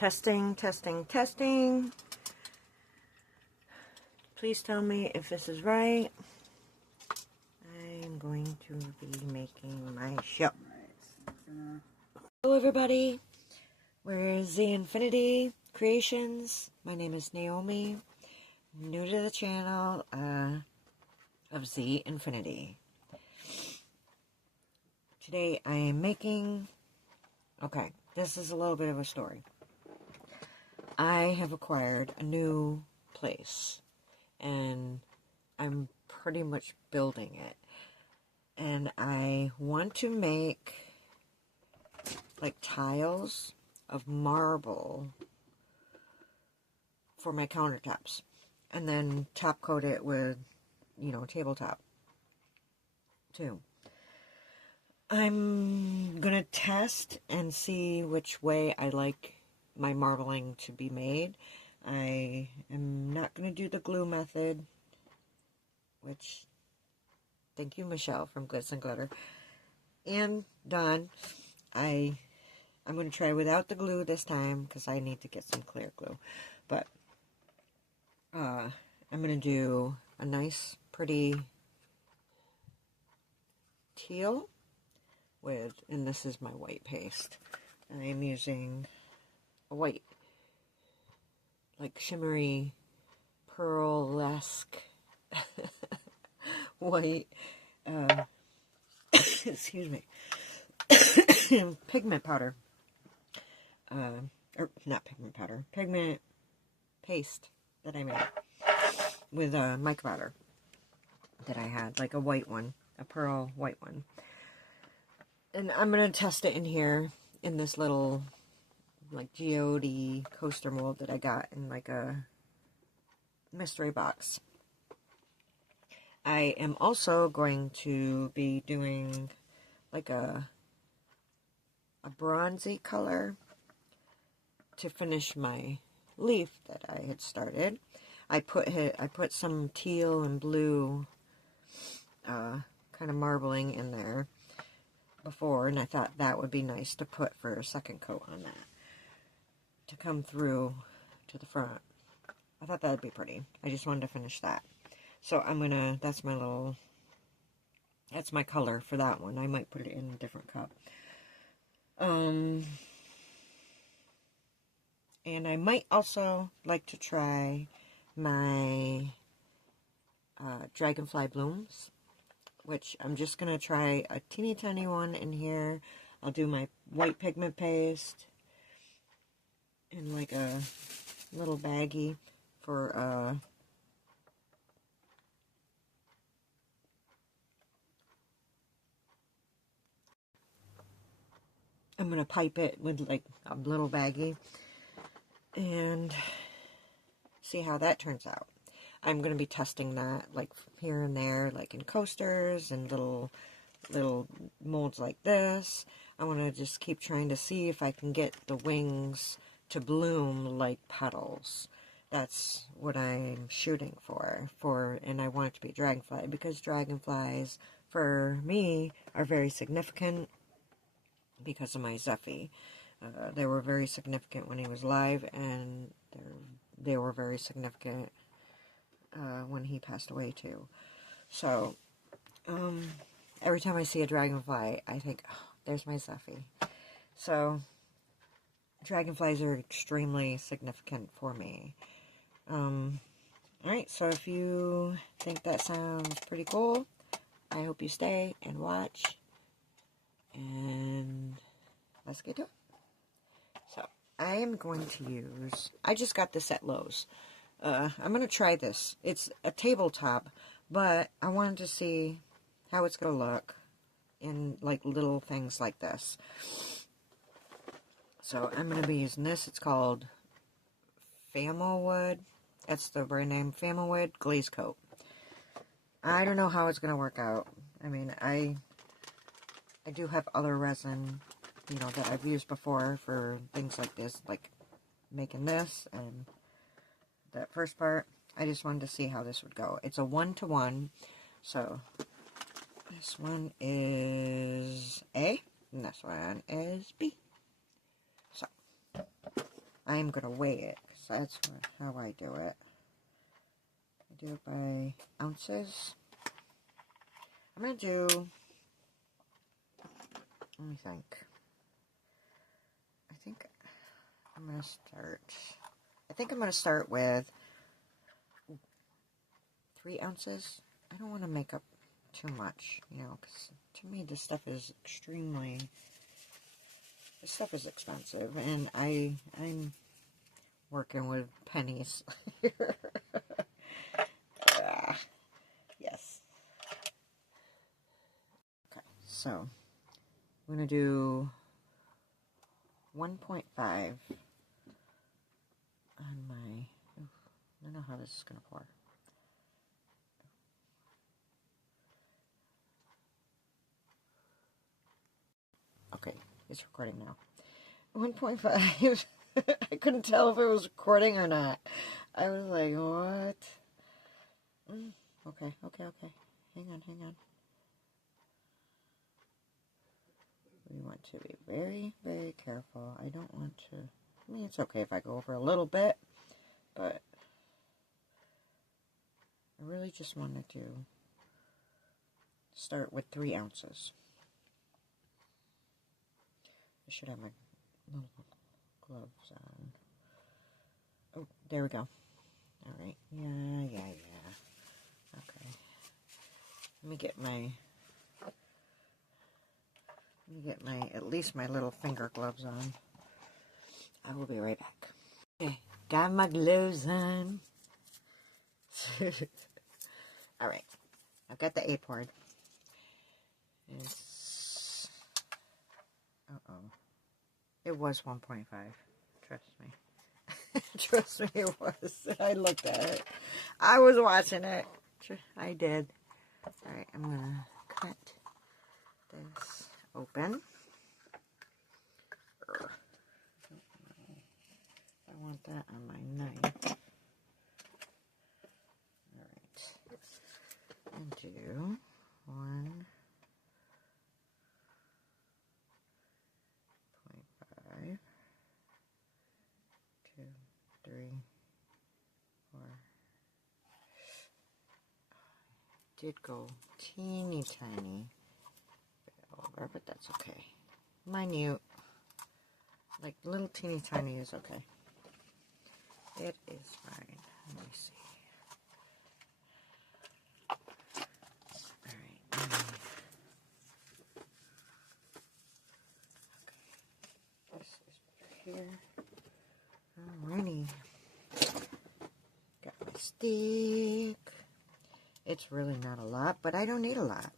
Testing, testing, testing. Please tell me if this is right. I'm going to be making my show. Hello everybody, we're Z Infinity Creations. My name is Naomi. I'm new to the channel of Z Infinity. Today I am making... Okay, this is a little bit of a story. I have acquired a new place, and I'm pretty much building it. And I want to make, like, tiles of marble for my countertops. And then top coat it with, tabletop, too. I'm gonna test and see which way I like my marbling to be made. I am not going to do the glue method, which, thank you Michelle from Glitz and Glitter, and Dawn. I'm going to try without the glue this time, because I need to get some clear glue, but I'm going to do a nice, pretty teal with, and this is my white paste, and I'm using a white, like shimmery, pearl-esque white, excuse me, pigment powder, or not pigment powder, pigment paste that I made with mica powder that I had, like a white one, a pearl white one. And I'm going to test it in here, in this little, like, geode coaster mold that I got in, like, a mystery box. I am also going to be doing, like, a bronzy color to finish my leaf that I had started. I put some teal and blue kind of marbling in there before, and I thought that would be nice to put for a second coat on that, to come through to the front. I thought that would be pretty. I just wanted to finish that. So I'm gonna, that's my color for that one. I might put it in a different cup. And I might also like to try my Dragonfly Blooms, which I'm just gonna try a teeny tiny one in here. I'll do my white pigment paste in like a little baggie for I'm gonna pipe it with like a little baggie and see how that turns out. I'm gonna be testing that like here and there, like in coasters and little molds like this. I want to just keep trying to see if I can get the wings to bloom like petals. That's what I'm shooting for, and I want it to be dragonfly, because dragonflies for me are very significant because of my Zeffy. They were very significant when he was alive, and they were very significant when he passed away too. So every time I see a dragonfly, I think, oh, there's my Zeffy. So dragonflies are extremely significant for me. Alright, so if you think that sounds pretty cool, I hope you stay and watch, and let's get to it. So, I am going to use, I just got this at Lowe's. I'm going to try this. It's a tabletop, but I wanted to see how it's going to look in, like, little things like this. So, I'm going to be using this. It's called Familwood. That's the brand name, Familwood Glaze Coat. I don't know how it's going to work out. I mean, I do have other resin, that I've used before for things like this, like making this and that first part. I just wanted to see how this would go. It's a 1-to-1, so this one is A, and this one is B. So, I am going to weigh it, because that's how I do it. I do it by ounces. I'm going to do, let me think. I think I'm going to start with 3 ounces. I don't want to make up too much, you know, because to me this stuff is expensive, and I'm working with pennies. Yes. Okay, so I'm going to do 1.5 on my, I don't know how this is going to pour. Okay, it's recording now. 1.5. I couldn't tell if it was recording or not. I was like, what? Okay. Hang on. We want to be very, very careful. I don't want to, I mean, it's okay if I go over a little bit, but I really just wanted to start with 3 ounces. I should have my little gloves on. Oh, there we go. All right. Yeah. Okay. Let me get at least my little finger gloves on. I will be right back. Okay, got my gloves on. All right. I've got the 8 poured. It was 1.5. Trust me. Trust me, it was. I looked at it. I was watching it. I did. All right, I'm going to cut this open. I want that on my knife. All right. And do 1.5, 2, 3, 4. Did go teeny tiny over, but that's okay. Minute, like little teeny tiny is okay. It is fine. Let me see. All right. Okay. This is here. Alrighty. Got my stick. It's really not a lot, but I don't need a lot.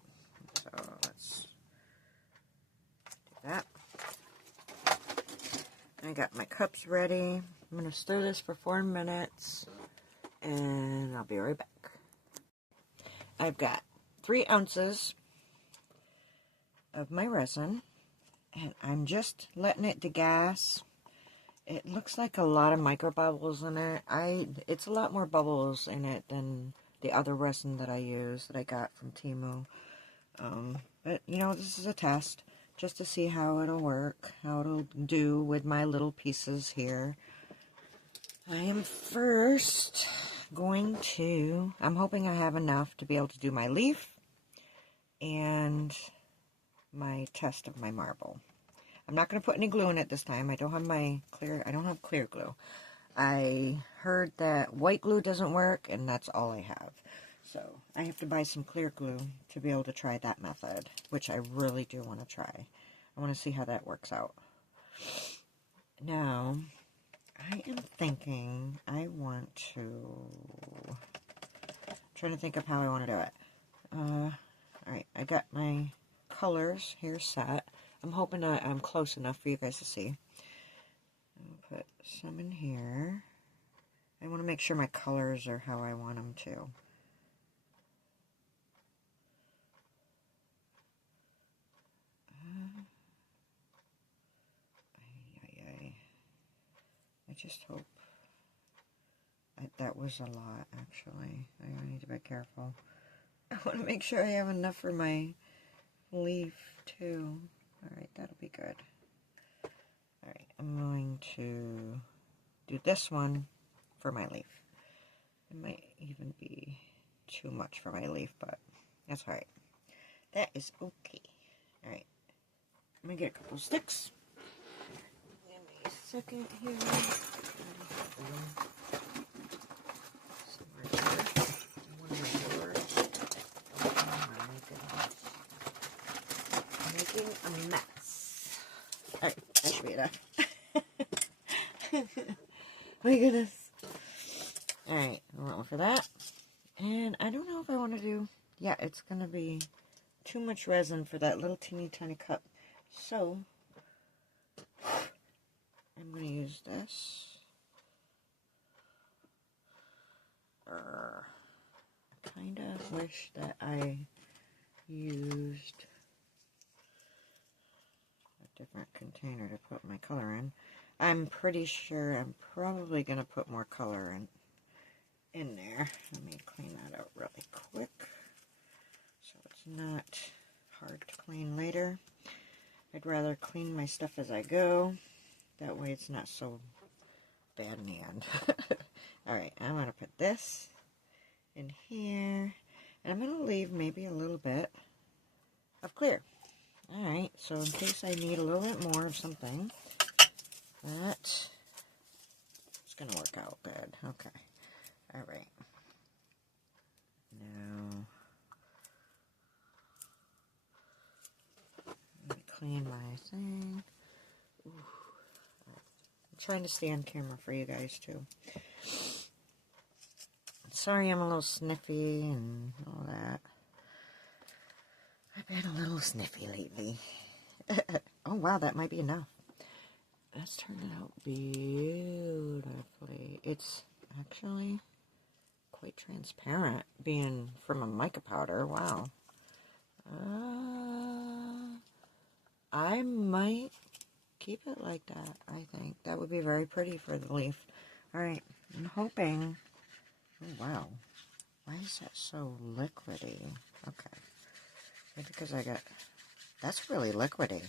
So let's do that. I got my cups ready. I'm going to stir this for 4 minutes, and I'll be right back. I've got 3 ounces of my resin, and I'm just letting it degas. It looks like a lot of micro bubbles in it. It's a lot more bubbles in it than the other resin that I use that I got from Temu. But, you know, this is a test just to see how it'll work, how it'll do with my little pieces here. I am first going to, I'm hoping I have enough to be able to do my leaf and my test of my marble. I'm not going to put any glue in it this time. I don't have clear glue. I heard that white glue doesn't work, and that's all I have. So I have to buy some clear glue to be able to try that method, which I really do want to try. I want to see how that works out. Now, I am thinking I want to, trying to think of how I want to do it. Alright, I got my colors here set. I'm hoping I'm close enough for you guys to see. I'll put some in here. I want to make sure my colors are how I want them to. I just hope that was a lot, actually. I need to be careful. I want to make sure I have enough for my leaf, too. Alright, that'll be good. Alright, I'm going to do this one for my leaf. It might even be too much for my leaf, but that's alright. That is okay. Alright. Let me get a couple sticks. Give me a second here. Somewhere here. One of my doors. Oh my goodness. I'm making a mess. Alright, that should be enough. My goodness. Alright, one for that. And I don't know if I want to do... Yeah, it's going to be too much resin for that little teeny tiny cup. So, I'm going to use this. I kind of wish that I used a different container to put my color in. I'm pretty sure I'm probably going to put more color in there. Let me clean that out really quick so it's not hard to clean later. I'd rather clean my stuff as I go. That way it's not so bad in the end. Alright, I'm going to put this in here. And I'm going to leave maybe a little bit of clear. Alright, so in case I need a little bit more of something, that is going to work out good. Okay. Alright. Now, let me clean my thing. Ooh. I'm trying to stay on camera for you guys too. Sorry I'm a little sniffy and all that. I've been a little sniffy lately. Oh wow, that might be enough. That's turned out beautifully. It's actually quite transparent, being from a mica powder. Wow. I might keep it like that, I think. That would be very pretty for the leaf. Alright, I'm hoping... Oh, wow. Why is that so liquidy? Okay. Maybe because I got... That's really liquidy.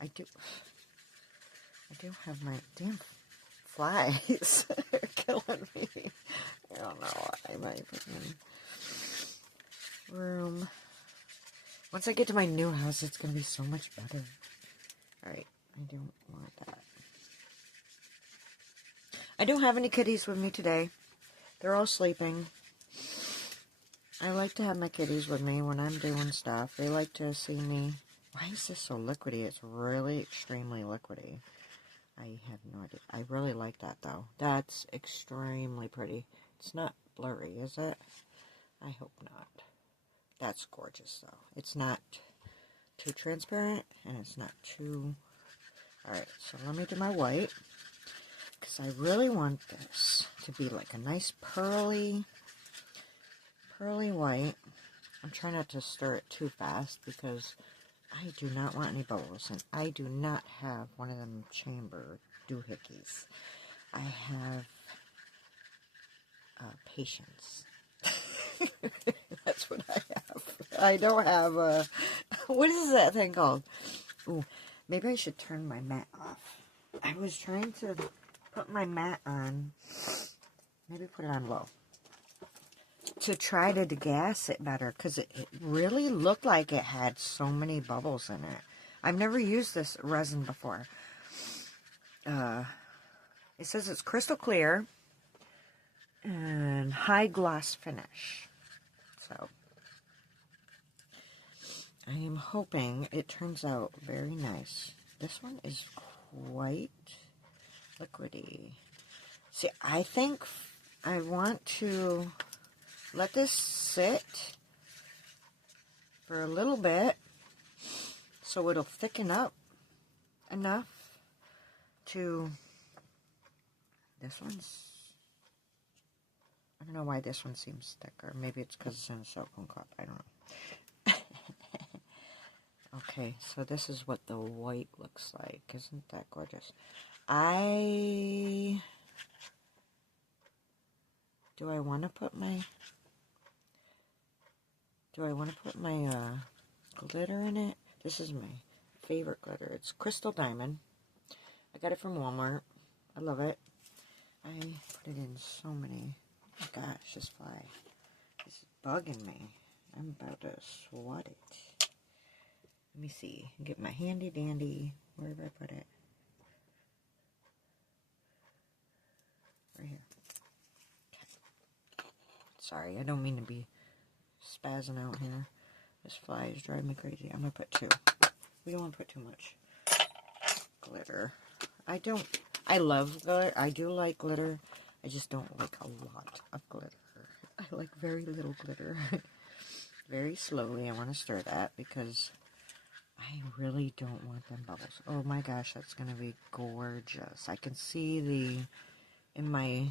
I do have my damn flies. They're killing me. I don't know what I might put in room. Once I get to my new house, it's going to be so much better. Alright, I don't want that. I don't have any kitties with me today. They're all sleeping. I like to have my kitties with me when I'm doing stuff. They like to see me. Why is this so liquidy? It's really extremely liquidy. I have no idea. I really like that, though. That's extremely pretty. It's not blurry, is it? I hope not. That's gorgeous, though. It's not too transparent, and it's not too... Alright, so let me do my white. Because I really want this to be like a nice pearly white. I'm trying not to stir it too fast because I do not want any bubbles. And I do not have one of them chamber doohickeys. I have patience. That's what I have. I don't have a... What is that thing called? Ooh, maybe I should turn my mat off. I was trying to put my mat on. Maybe put it on low. To try to degas it better. Because it really looked like it had so many bubbles in it. I've never used this resin before. It says it's crystal clear. And high gloss finish. So, I am hoping it turns out very nice. This one is quite liquidy. See, I think I want to let this sit for a little bit so it'll thicken up enough to... This one's... I don't know why this one seems thicker. Maybe it's because it's in a silicone cup. I don't know. Okay, so this is what the white looks like. Isn't that gorgeous? Do I want to put my glitter in it? This is my favorite glitter. It's Crystal Diamond. I got it from Walmart. I love it. I put it in so many. Oh my gosh, this fly is bugging me. I'm about to swat it. Let me see. Get my handy dandy. Where did I put it? Right here. Okay. Sorry, I don't mean to be spazzing out here. This fly is driving me crazy. I'm going to put 2. We don't want to put too much glitter. I love glitter. I do like glitter. I just don't like a lot of glitter. I like very little glitter. Very slowly. I want to stir that because I really don't want them bubbles. Oh my gosh, that's going to be gorgeous. I can see in my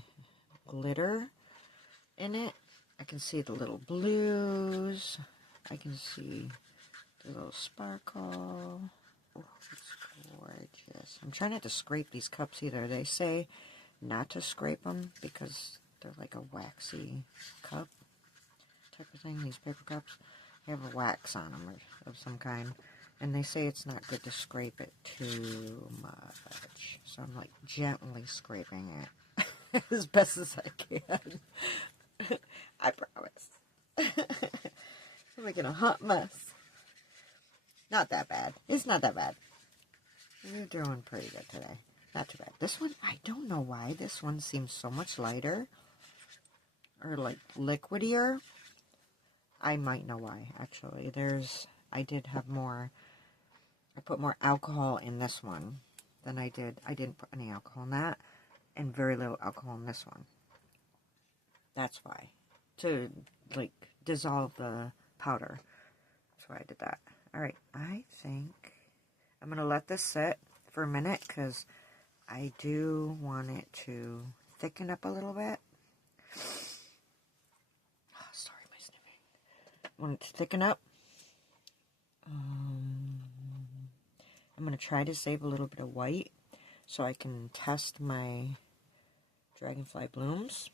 glitter in it, I can see the little blues. I can see the little sparkle. Oh, it's gorgeous. I'm trying not to scrape these cups either. They say not to scrape them because they're like a waxy cup type of thing. These paper cups have a wax on them of some kind. And they say it's not good to scrape it too much. So I'm like gently scraping it as best as I can. I promise. I'm making a hot mess. Not that bad. It's not that bad. You're doing pretty good today. Not too bad. This one, I don't know why. This one seems so much lighter. Or like liquidier. I might know why, actually. I did have more. I put more alcohol in this one than I did. I didn't put any alcohol in that. And very little alcohol in this one. That's why. To, like, dissolve the powder. That's why I did that. Alright, I think I'm going to let this sit for a minute because I do want it to thicken up a little bit. Oh, sorry, my sniffing. I want it to thicken up. I'm going to try to save a little bit of white so I can test my dragonfly blooms.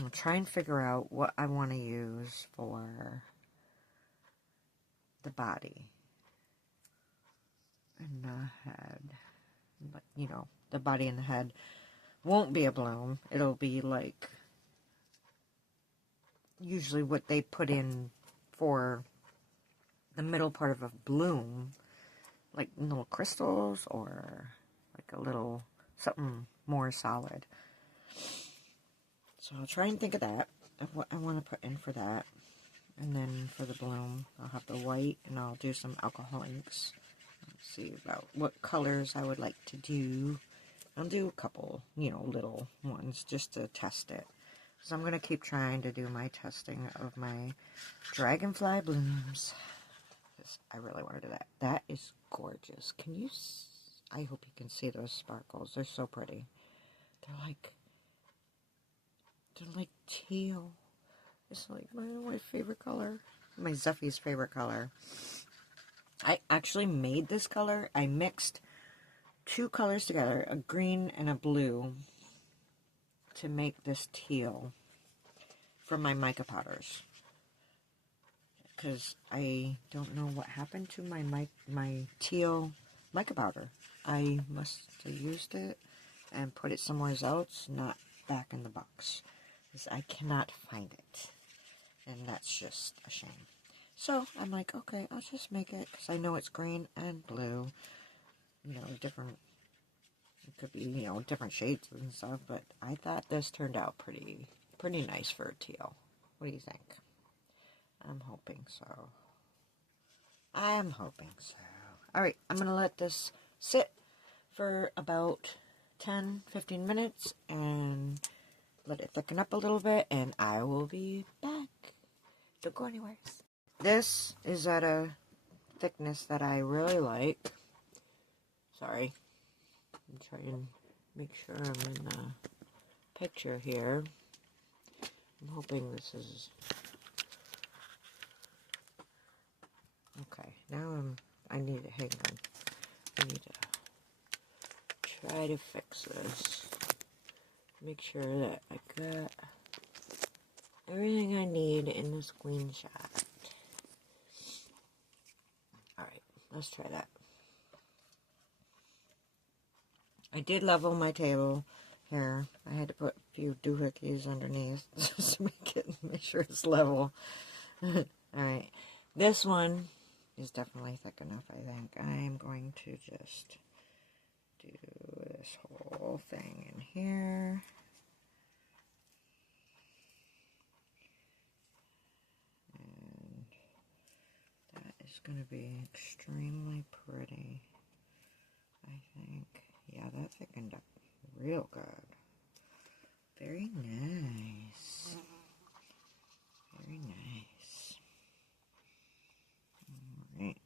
I'll try and figure out what I want to use for the body and the head. But, you know, the body and the head won't be a bloom. It'll be like usually what they put in for the middle part of a bloom, like little crystals or like a little something more solid. So I'll try and think of that, of what I want to put in for that. And then for the bloom, I'll have the white, and I'll do some alcohol inks. Let's see about what colors I would like to do. I'll do a couple, you know, little ones just to test it. So I'm going to keep trying to do my testing of my dragonfly blooms. I really want to do that. That is gorgeous. Can you... I hope you can see those sparkles. They're so pretty. They're like teal. It's like my favorite color. My Zeffy's favorite color. I actually made this color. I mixed 2 colors together, a green and a blue, to make this teal from my mica powders. Because I don't know what happened to my teal mica powder. I must have used it and put it somewhere else, not back in the box. Because I cannot find it. And that's just a shame. So I'm like, okay, I'll just make it. Because I know it's green and blue. You know, different. It could be, you know, different shades and stuff. But I thought this turned out pretty nice for a teal. What do you think? I'm hoping so. I'm hoping so. Alright, I'm going to let this sit for about 10-15 minutes and let it thicken up a little bit, and I will be back. Don't go anywhere. This is at a thickness that I really like. Sorry. I'm trying to make sure I'm in the picture here. I'm hoping this is... Okay, now I need to hang on. I need to try to fix this. Make sure that I got everything I need in the screenshot. Alright, let's try that. I did level my table here. I had to put a few doohickeys underneath just to make sure it's level. Alright, this one is definitely thick enough, I think. I'm going to just do this whole thing in here. And that is going to be extremely pretty, I think. Yeah, that thickened up real good. Very nice. Very nice. Alright.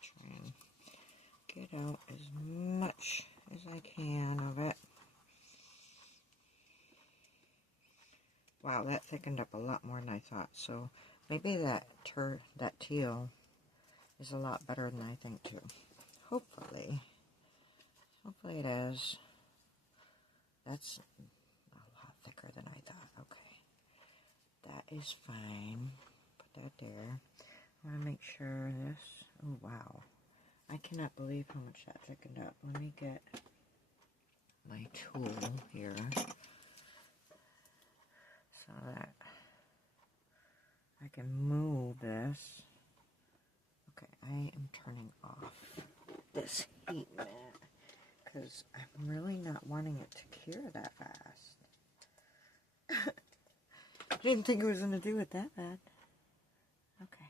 Try and get out as much as I can of it. Wow, that thickened up a lot more than I thought. So maybe that teal is a lot better than I think too. Hopefully. Hopefully it is. That's a lot thicker than I thought. Okay. That is fine. Put that there. I want to make sure this... Oh, wow. I cannot believe how much that thickened up. Let me get my tool here so that I can move this. Okay, I am turning off this heat mat because I'm really not wanting it to cure that fast. I didn't think it was going to do it that bad. Okay.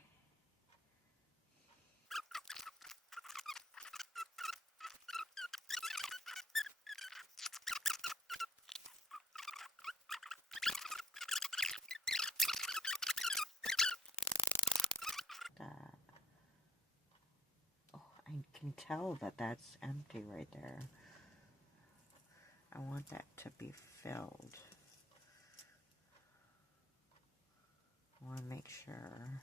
Oh, I can tell that that's empty right there. I want that to be filled. I want to make sure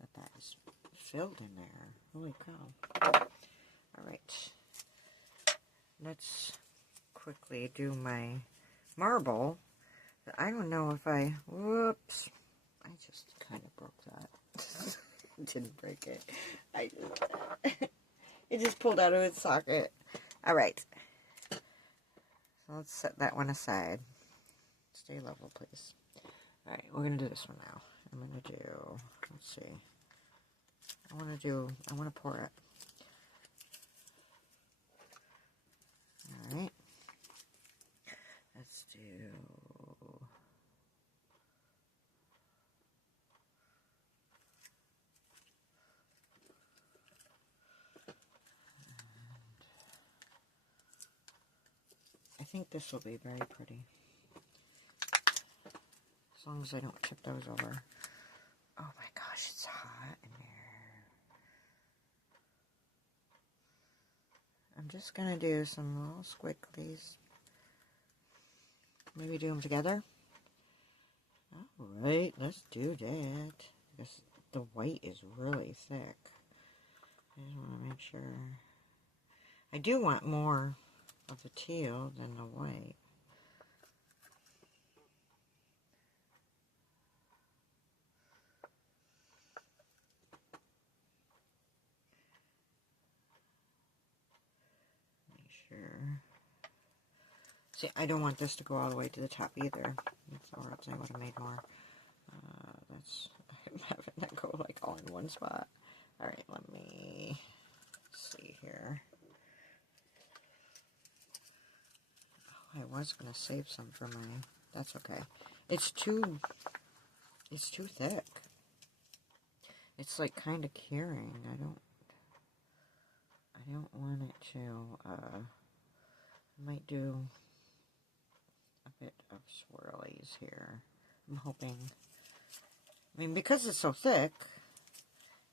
that that is filled in there. Holy cow. Alright. Let's quickly do my marble. I don't know if I... Whoops. I just kind of broke that. Didn't break it. It just pulled out of its socket. Alright. So let's set that one aside. Stay level, please. Alright, we're going to do this one now. I'm going to do... Let's see. I want to pour it. Alright. Let's do... I think this will be very pretty. As long as I don't tip those over. Oh my gosh, it's hot in there. I'm just going to do some little squigglies. Maybe do them together. Alright, let's do that. Because the white is really thick. I just want to make sure. I do want more of the teal than the white. Make sure. See, I don't want this to go all the way to the top either. Or else I would have made more. I'm having that go like all in one spot. Alright, let me see here. Oh, I was going to save some for my... That's okay. It's too thick. It's like kind of curing. I don't want it to, I might do a bit of swirlies here. I'm hoping, I mean, because it's so thick,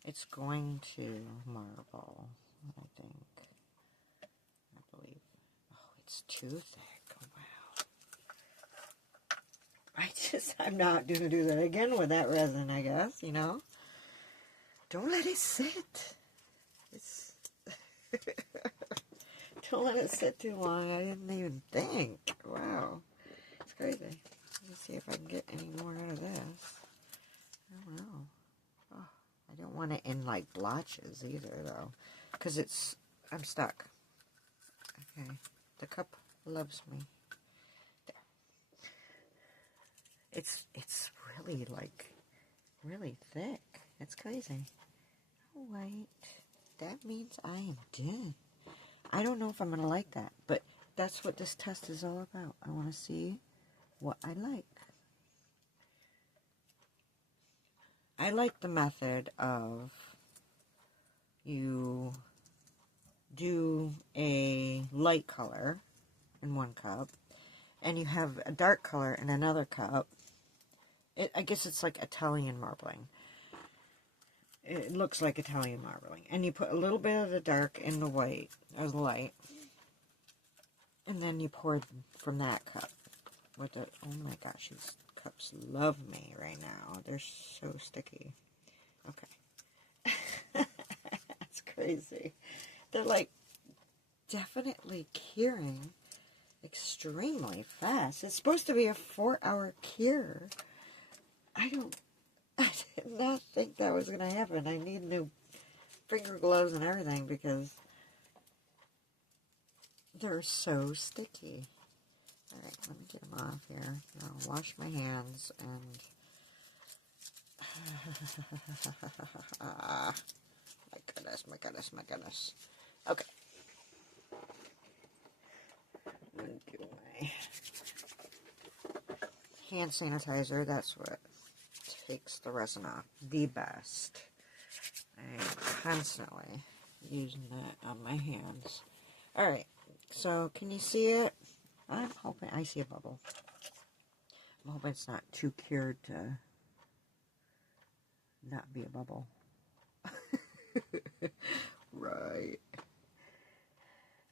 it's going to marble, I think. I believe. Oh, it's too thick. Wow. I'm not going to do that again with that resin, I guess, you know. Don't let it sit. Don't let it sit too long. I didn't even think. Wow. It's crazy. Let's see if I can get any more out of this. I don't know. Oh, I don't want it in like blotches either though, because I'm stuck. Okay, the cup loves me. There. It's really like really thick. It's crazy. Oh wait, that means I am done. I don't know if I'm gonna like that, but that's what this test is all about. I want to see what I like. I like the method of you do a light color in one cup, and you have a dark color in another cup. I guess it's like Italian marbling. It looks like Italian marbling. And you put a little bit of the dark in the white, or the light. And then you pour from that cup. With it. Oh my gosh, these cups love me right now. They're so sticky. Okay. That's crazy. They're like definitely curing extremely fast. It's supposed to be a 4-hour cure. I did not think that was going to happen. I need new finger gloves and everything because they're so sticky. Alright, let me get them off here. I'll wash my hands and... my goodness, my goodness, my goodness. Okay. I'm going to do my hand sanitizer. That's what takes the resin off the best. I'm constantly using that on my hands. Alright, so can you see it? I'm hoping I see a bubble. I'm hoping it's not too cured to not be a bubble. Right.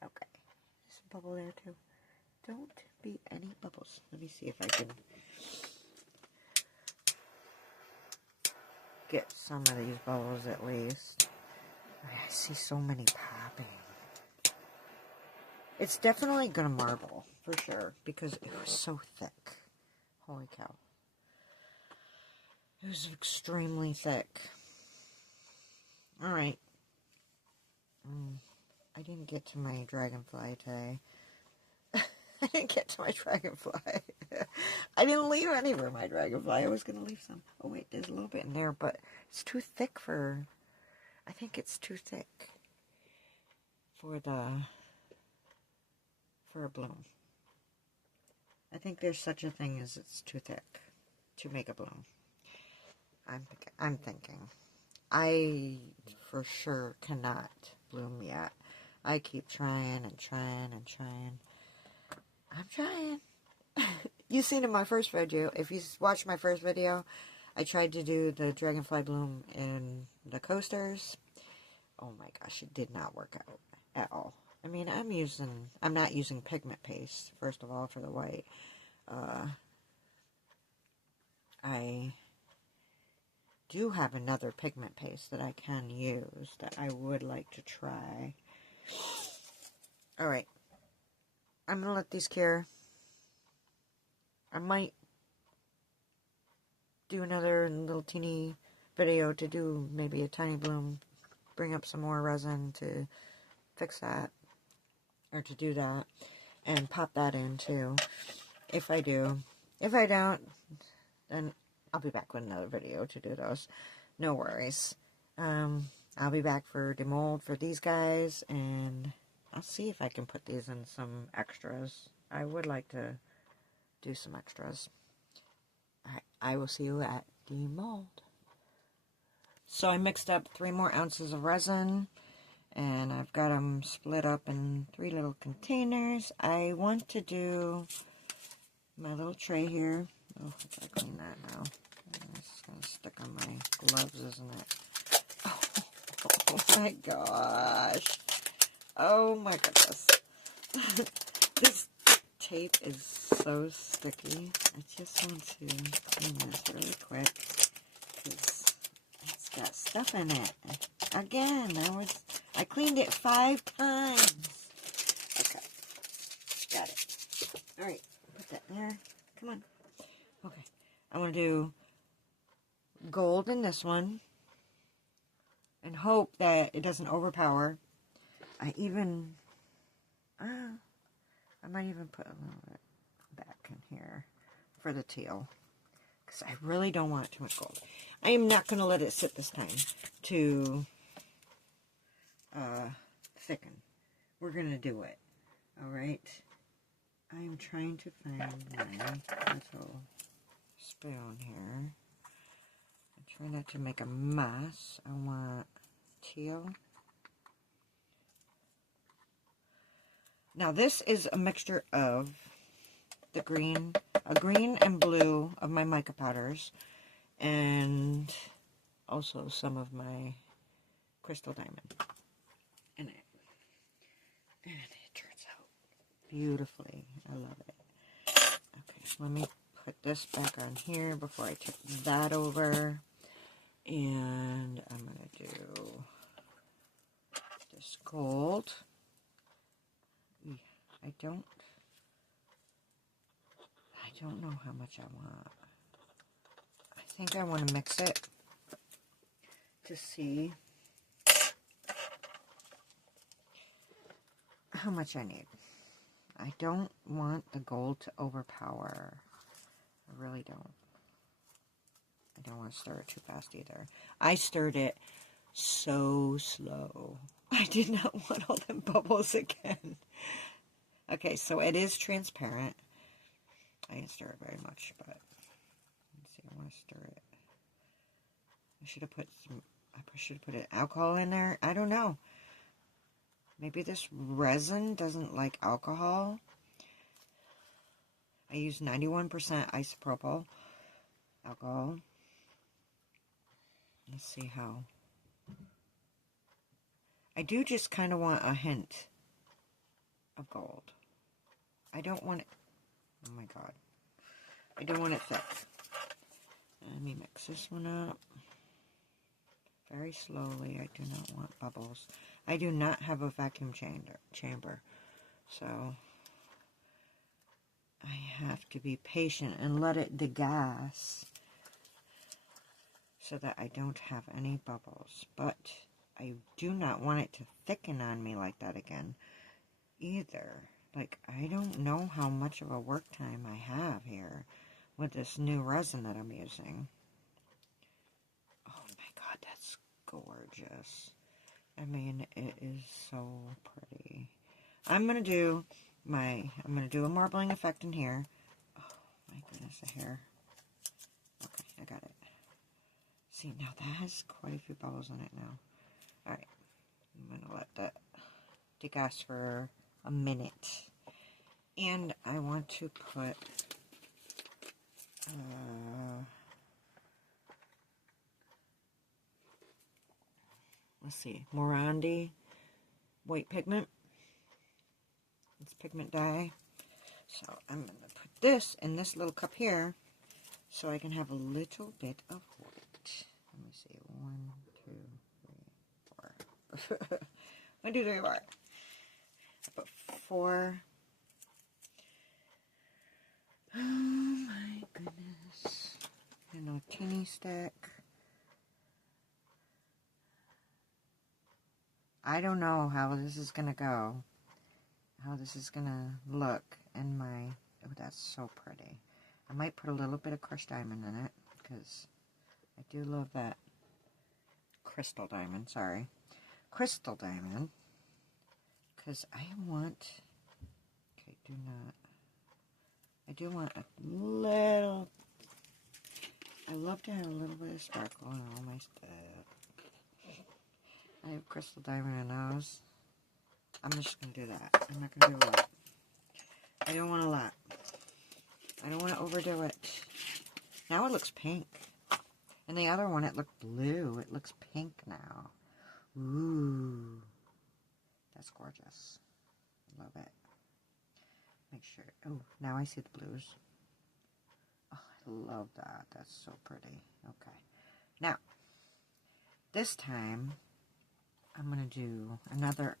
Okay. There's a bubble there too. Don't be any bubbles. Let me see if I can get some of these bubbles at least. I see so many popping. It's definitely gonna marble, for sure, because it was so thick. Holy cow. It was extremely thick. Alright. I didn't get to my dragonfly today. I didn't get to my dragonfly. I didn't leave any for my dragonfly. I was going to leave some. Oh, wait, there's a little bit in there, but it's too thick for... I think it's too thick for a bloom. I think there's such a thing as it's too thick to make a bloom. I'm thinking. I for sure cannot bloom yet. I keep trying and trying and trying. I'm trying. You've seen in my first video, if you watched my first video, I tried to do the dragonfly bloom in the coasters. Oh my gosh, it did not work out at all. I mean, I'm not using pigment paste, first of all, for the white. I do have another pigment paste that I can use that I would like to try. Alright. I'm going to let these cure. I might do another little teeny video to do maybe a tiny bloom. Bring up some more resin to fix that. Or to do that. And pop that in too. If I do. If I don't, then I'll be back with another video to do those. No worries. I'll be back for demold for these guys. And I'll see if I can put these in some extras. I would like to do some extras. Alright, I will see you at demold. So I mixed up 3 more ounces of resin. And I've got them split up in 3 little containers. I want to do my little tray here. Oh, I gotta clean that now. It's gonna stick on my gloves, isn't it? Oh my gosh. Oh my goodness. This tape is so sticky. I just want to clean this really quick because it's got stuff in it. Again, I cleaned it 5 times. Okay. Got it. Alright, put that there. Come on. Okay. I want to do gold in this one. hope that it doesn't overpower. I might even put a little bit back in here for the teal, because I really don't want too much gold. I am not going to let it sit this time to thicken. We're going to do it. Alright. I am trying to find my little spoon here. I try not to make a mess. I want teal. Now this is a mixture of the green and blue of my mica powders, and also some of my crystal diamond in it. And it turns out beautifully. I love it. Okay, let me put this back on here before I tip that over. And I'm going to do this gold. I don't know how much I want. I think I want to mix it to see how much I need. I don't want the gold to overpower. I really don't. I don't want to stir it too fast either. I stirred it so slow. I did not want all them bubbles again. Okay, so it is transparent. I didn't stir it very much, but let's see, I want to stir it. I should have put an alcohol in there. I don't know. Maybe this resin doesn't like alcohol. I use 91% isopropyl alcohol. Let's see how. I do just kind of want a hint of gold. I don't want it. Oh my god. I don't want it thick. Let me mix this one up very slowly. I do not want bubbles. I do not have a vacuum chamber. So I have to be patient and let it degas so that I don't have any bubbles. But I do not want it to thicken on me like that again either. Like, I don't know how much of a work time I have here with this new resin that I'm using. Oh my god, that's gorgeous. I mean, it is so pretty. I'm gonna do a marbling effect in here. Oh my goodness, the hair. Okay, I got it. See, now that has quite a few bubbles in it now. Alright, I'm gonna let that degas for a minute. And I want to put let's see, Morandi white pigment. It's pigment dye. So I'm going to put this in this little cup here so I can have a little bit of white. Let me see, 1, 2, 3, 4. 1, 2, 3, 4. I put 4. Oh my goodness. And a teeny stick. I don't know how this is going to go. How this is going to look in my... Oh, that's so pretty. I might put a little bit of crushed diamond in it, because I do love that crystal diamond, sorry. Crystal diamond, because I want... Okay, I do want a little... I love to have a little bit of sparkle in all my stuff. I have crystal diamond in those. I'm just going to do that. I'm not going to do a lot. I don't want a lot. I don't want to overdo it. Now it looks pink. And the other one, it looked blue. It looks pink now. Ooh. That's gorgeous. Love it. Make sure. Oh, now I see the blues. Oh, I love that. That's so pretty. Okay. Now, this time, I'm going to do another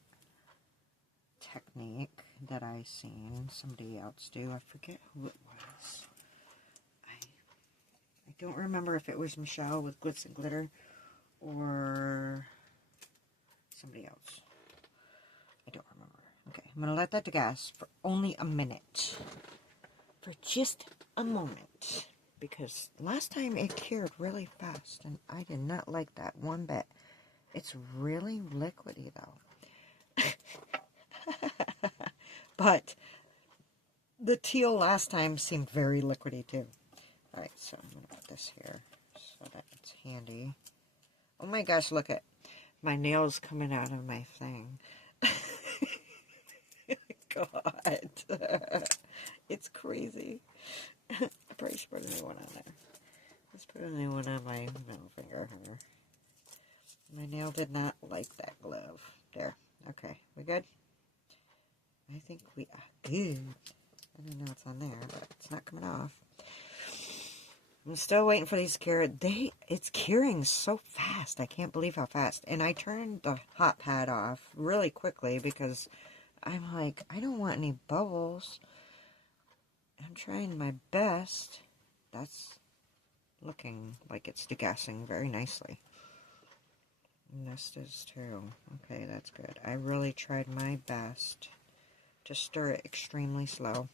technique that I seen somebody else do. I forget who it was. I don't remember if it was Michelle with Glitz and Glitter or somebody else. I don't remember. Okay, I'm going to let that degas for only a minute. For just a moment. Because last time it cured really fast, and I did not like that one bit. It's really liquidy, though. But the teal last time seemed very liquidy, too. Alright, so I'm going to put this here so that it's handy. Oh my gosh, look at my nails coming out of my thing. God. It's crazy. I probably should put a new one on there. Let's put a new one on my middle finger here. My nail did not like that glove. There. Okay. We good? I think we are good. I don't know what's on there, but it's not coming off. I'm still waiting for these to cure. It's curing so fast. I can't believe how fast. And I turned the hot pad off really quickly because I'm like, I don't want any bubbles. I'm trying my best. That's looking like it's degassing very nicely. And this is too. Okay, that's good. I really tried my best to stir it extremely slow.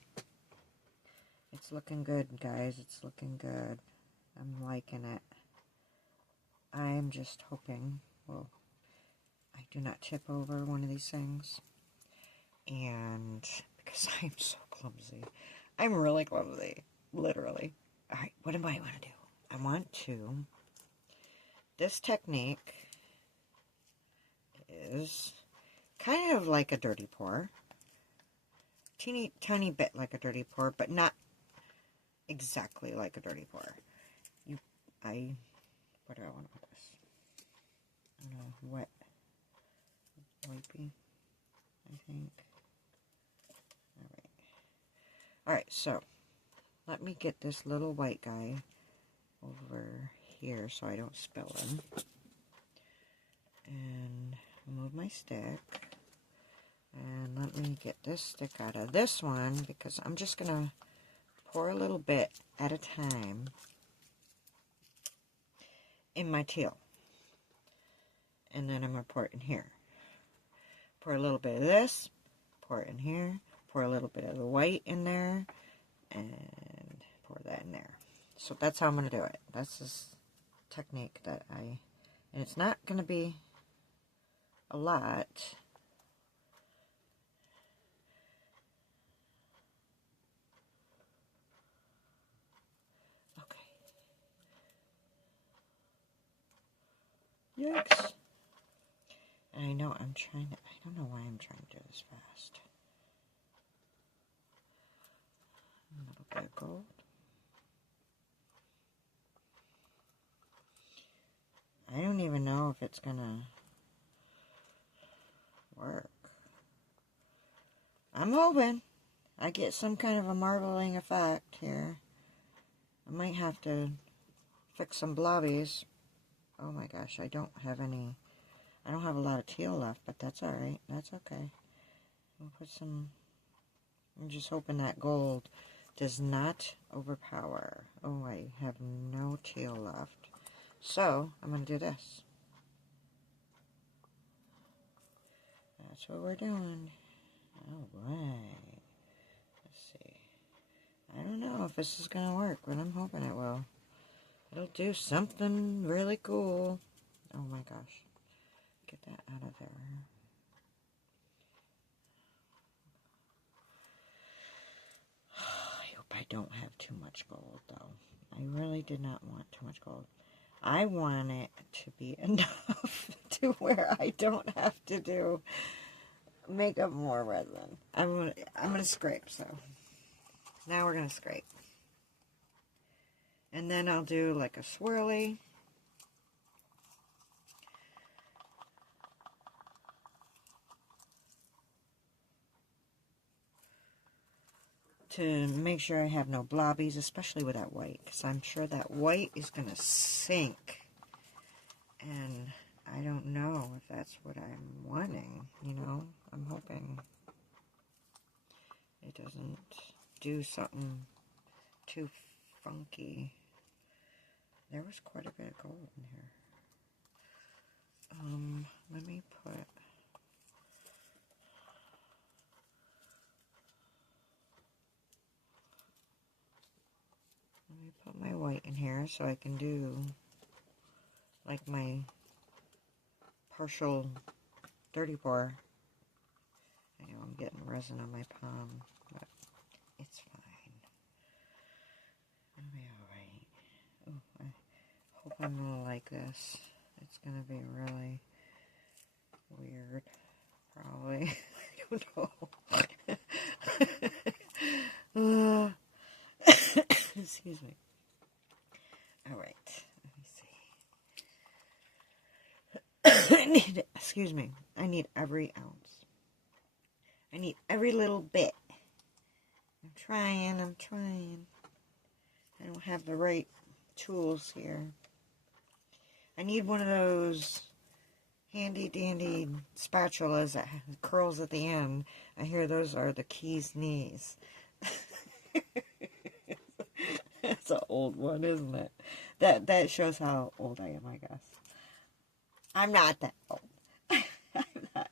It's looking good, guys. It's looking good. I'm liking it. I'm just hoping, well, I do not tip over one of these things. And because I'm so clumsy. I'm really clumsy. Literally. Alright, what do I want to do? I want to... This technique is kind of like a dirty pour. Teeny tiny bit like a dirty pour, but not exactly like a dirty pour. Where do I want to put this? I don't know, wet, wipey, I think. Alright, so, let me get this little white guy over here so I don't spill him. And move my stick. And let me get this stick out of this one because I'm just going to pour a little bit at a time in my teal. And then I'm going to pour it in here. Pour a little bit of this, pour it in here, pour a little bit of the white in there, and pour that in there. So that's how I'm going to do it. That's this technique that and it's not going to be a lot. Yikes. I know I don't know why I'm trying to do this fast. A little bit of gold. I don't even know if it's gonna work. I'm hoping I get some kind of a marbling effect here. I might have to fix some blobbies. Oh my gosh, I don't have a lot of teal left, but that's alright. That's okay. I'll put some... I'm just hoping that gold does not overpower. Oh, I have no teal left. So, I'm going to do this. That's what we're doing. Alright. Let's see. I don't know if this is going to work, but I'm hoping it will. It'll do something really cool. Oh my gosh. Get that out of there. I hope I don't have too much gold, though. I really did not want too much gold. I want it to be enough to where I don't have to make up more resin. I'm gonna scrape, so now we're gonna scrape. And then I'll do like a swirly. To make sure I have no blobbies, especially with that white, because I'm sure that white is going to sink. And I don't know if that's what I'm wanting, you know? I'm hoping it doesn't do something too funky. There was quite a bit of gold in here. Let me put me put my white in here so I can do like my partial dirty pour. I know I'm getting resin on my palm, but it's fine. It'll be alright. Oh, I hope I'm gonna like this. It's gonna be really weird, probably. I don't know. Excuse me. Alright, let me see. Excuse me. I need every ounce. I need every little bit. I'm trying. I don't have the right tools here. I need one of those handy dandy spatulas that curls at the end. I hear those are the Keys knees. That's an old one, isn't it? That shows how old I am, I guess. I'm not that old. I'm not.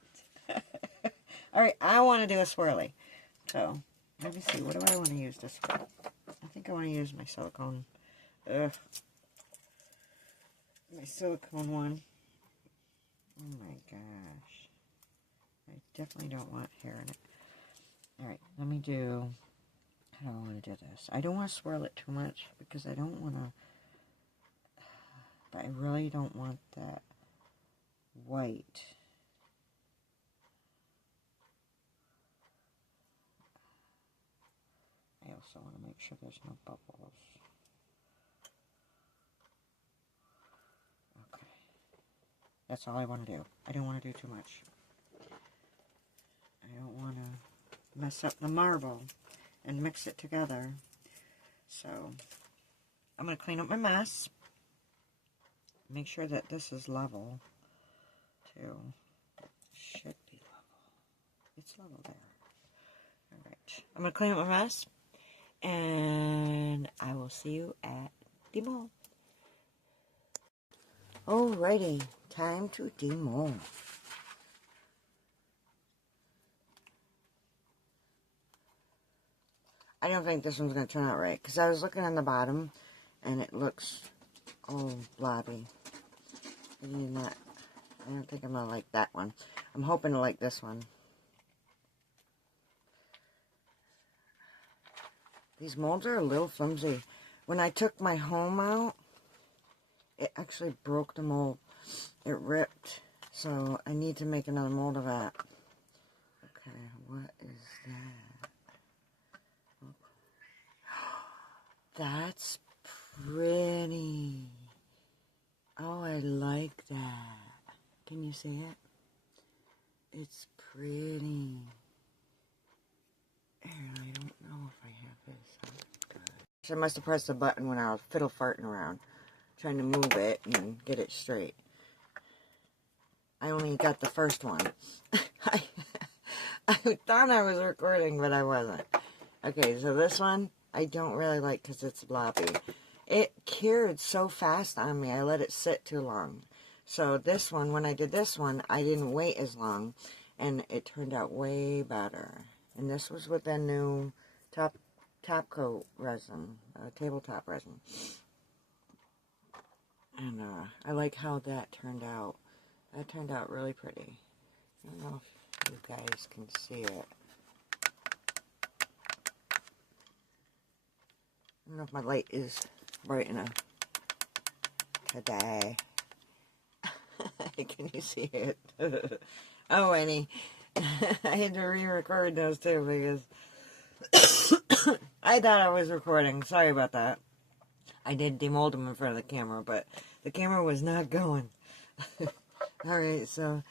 Alright, I want to do a swirly. So, let me see. What do I want to use this for? I think I want to use my silicone. My silicone one. Oh my gosh. I definitely don't want hair in it. Alright, let me do... How do I want to do this? I don't want to swirl it too much because I don't want to... But I really don't want that white. I also want to make sure there's no bubbles. Okay. That's all I want to do. I don't want to do too much. I don't want to mess up the marble and mix it together. So, I'm going to clean up my mess. Make sure that this is level, too. It should be level. It's level there. Alright. I'm going to clean up my mess. And I will see you at the mall. Alrighty. Time to demold. I don't think this one's going to turn out right, because I was looking on the bottom, and it looks all blobby. I don't think I'm going to like that one. I'm hoping to like this one. These molds are a little flimsy. When I took my home out, it actually broke the mold. It ripped, so I need to make another mold of that. Okay, what is that? That's pretty. Oh, I like that. Can you see it? It's pretty. And I don't know if I have this. Good. I must have pressed the button when I was fiddle farting around, trying to move it and get it straight. I only got the first one. I thought I was recording, but I wasn't. Okay, so this one I don't really like because it's blobby. It cured so fast on me, I let it sit too long. So this one, when I did this one, I didn't wait as long, and it turned out way better. And this was with the new top coat resin, tabletop resin. And I like how that turned out. That turned out really pretty. I don't know if you guys can see it. I don't know if my light is bright enough today. Can you see it? Oh, Annie. I had to re-record those too because I thought I was recording. Sorry about that. I did demold them in front of the camera, but the camera was not going. Alright, so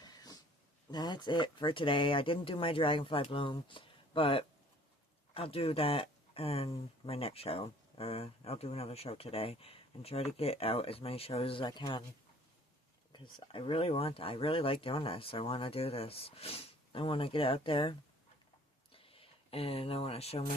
that's it for today. I didn't do my dragonfly bloom, but I'll do that in my next show. I'll do another show today and try to get out as many shows as I can. Because I really like doing this. I want to do this. I want to get out there and I want to show my